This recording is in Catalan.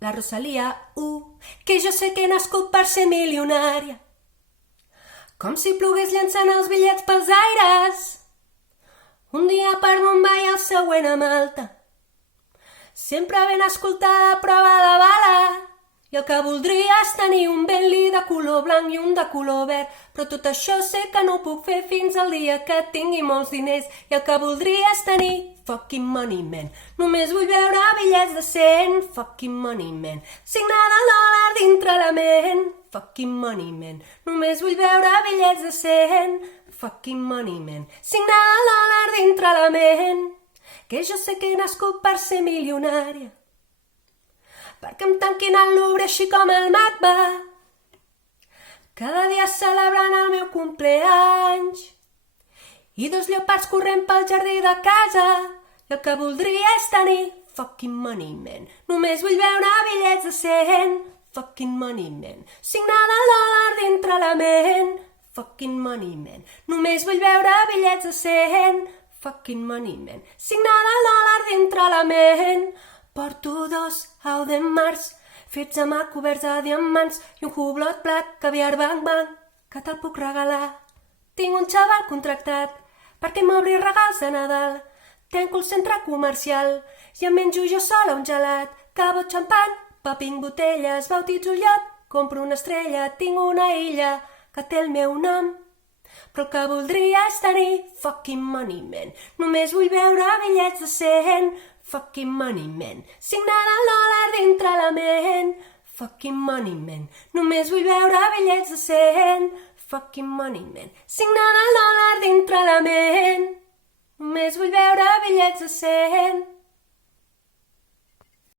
La Rosalia, que jo sé que he nascut per ser milionària. Com si plogués llançant els bitllets pels aires. Un dia per Mumbai i el següent a Malta. Sempre ben escoltada a prova de bala. I el que voldria és tenir un Bentley de color blanc i un de color verd. Però tot això sé que no ho puc fer fins al dia que tingui molts diners. I el que voldria és tenir fucking money man. Només vull veure bitllets de 100. Fucking money man. Signada al dòlar dintre la ment. Fucking money man. Només vull veure bitllets de 100. Fucking money man. Signada al dòlar dintre la ment. Que jo sé que he nascut per ser milionària. Perquè em tanquin al Louvre així com el Macbeth. Cada dia celebrant el meu compleanys. I 2 lleopards corrent pel jardí de casa. I el que voldria és tenir fucking money man. Només vull veure bitllets de 100. Fucking money man. Signada al dòlar dintre la ment. Fucking money man. Només vull veure bitllets de 100. Fucking money man. Signada al dòlar dintre la ment. Porto 2 Audemars fets a mà coberts de diamants i un hublot blanc, caviar bang bang, que te'l puc regalar. Tinc un xaval contractat perquè m'obri regals de Nadal. Tenco el centre comercial i em menjo jo sola un gelat. Cabo xampany, papinc botelles, bautitzo el iot, compro una estrella, tinc una illa que té el meu nom. Però el que voldria és tenir fucking money man. Només vull veure bitllets de 100. Fucking money man. Signada al dòlar dintre la ment. Fucking money man. Només vull veure bitllets de 100. Fucking money man. Signada al dòlar dintre la ment. Només vull veure bitllets de 100.